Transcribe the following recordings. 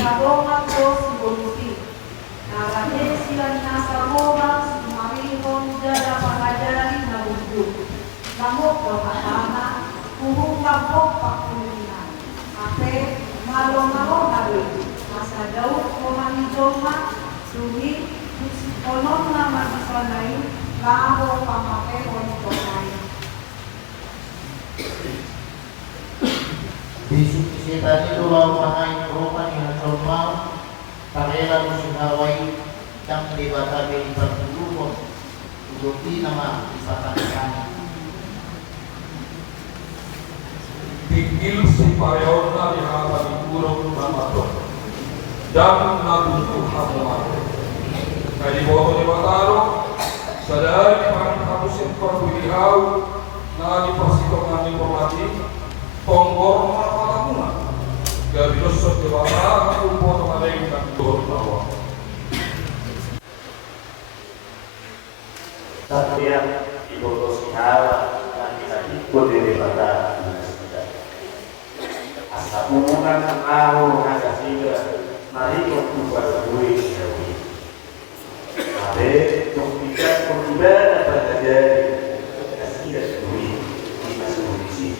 Kadongan ko si Bolusi. Narane sila nasa Roma, sumarihon dala pangajari na bundok. Lamok daw katana, kuhungkap ko pakulinan. Ate, malo-malo na rin. Masa daw kumanidoma, suhi, konon na magisanay, laho pamapehon konay. Bisita nito ang mga Roma ni Hansomao, pakailan mo si Hawaii, ang dibatabi ipagtulungan, udupi naman isapanikan. Tigil si pareho na ihata ni Kurong Namato, dan nabuto hamumate. Kaliboto ni Mataro, sa dahil ni Pangkapusin Pagbulihaw, na dipasitongan ni Pamati, Tonggor mga palamunan, gabilusot di bata, ang upo ng alay ng turun bawah. Satuyan iboto si Hawa dan ikut dari bata asa umunan ng araw hanggang sila marikot kung pagkabuhi siya uwi. Sabi, kung iba na pagkajari kasi uwi di masulisi.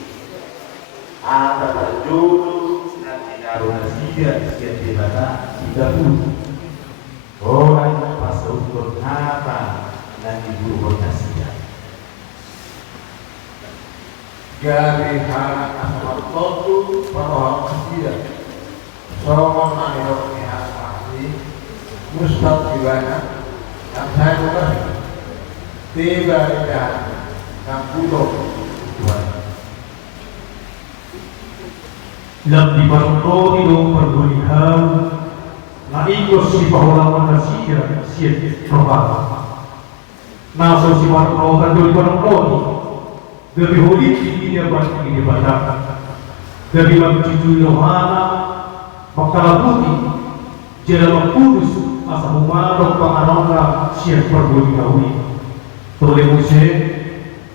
At terjun nanti karuna sila sekian di bata tidak pun orang yang pasal untuk apa dan ibu berkasihan. Gari hanak asal totu paroham kasihan. Sorong manirok ni asmati, mustad gimana? Yang saya bukan tiba dan yang butuh Tuhan. Lam di Barto idong pergulihan na ikos si pahulaman na siya propala. Naso si Barto kanto di Barto dari huli ini dia bantu ini batak dari magcucu Yohana makalabuti jalan kudus asa umarok panganonga siya pergulihan tole muse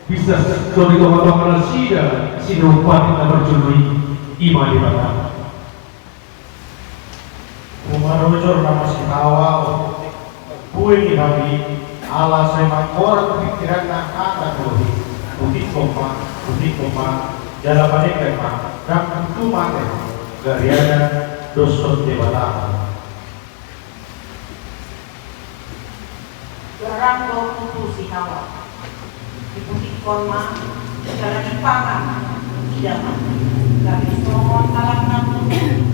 bisa tole tomatongan siya sinupati na berjului ima di batak. Umarujur nama si Hawa, kue ni hawi, ala semak orang kepikiran nak kata doi, putih koma, jalan balik kema, dan itu mate, gariana dosa debata. Garang daw tutu si Hawa. Iputik koma, jalan ipangan, tidak mati. Gabi somon kalang namun,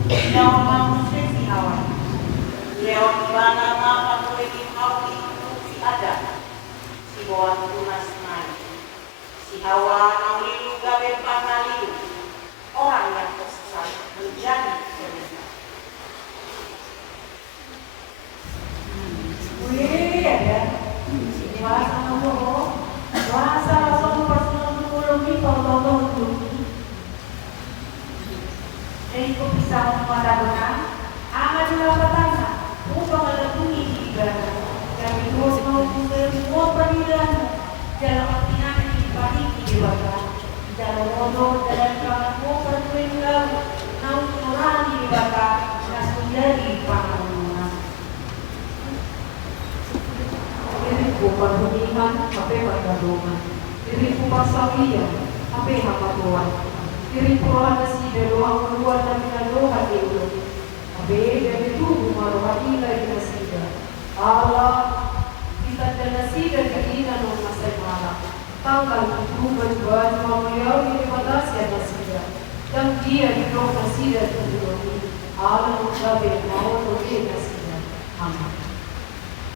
jauh namun si Hawa. Lewat ibana mapa kue di kau si ada, si bawah tunas naik. Si Hawa naulilu gabe pangalilu, orang yang tersesat menjadi penyesak. Wih, ada. Sini bahasa ngomong, bahasa langsung personal psikologi kalau jadi kok bisa memadakan amat juga petana upang ada bunyi di ibadah kami terus mau semua pernikahan dalam artinya dibalik di ibadah dalam modo dalam kawan mau pernikahan naun orang di ibadah langsung jadi pangarunan jadi bukan beriman tapi berdoa jadi bukan sawiya tapi hamba Tuhan diri Tuhan nasi doa keluar dari doa itu. Abe dari tubuh maroha ila di nasi. Allah kita dan nasi dari kita non masai malam. Tanggal itu baju mau ya ini pada siapa nasi. Dan dia di doa nasi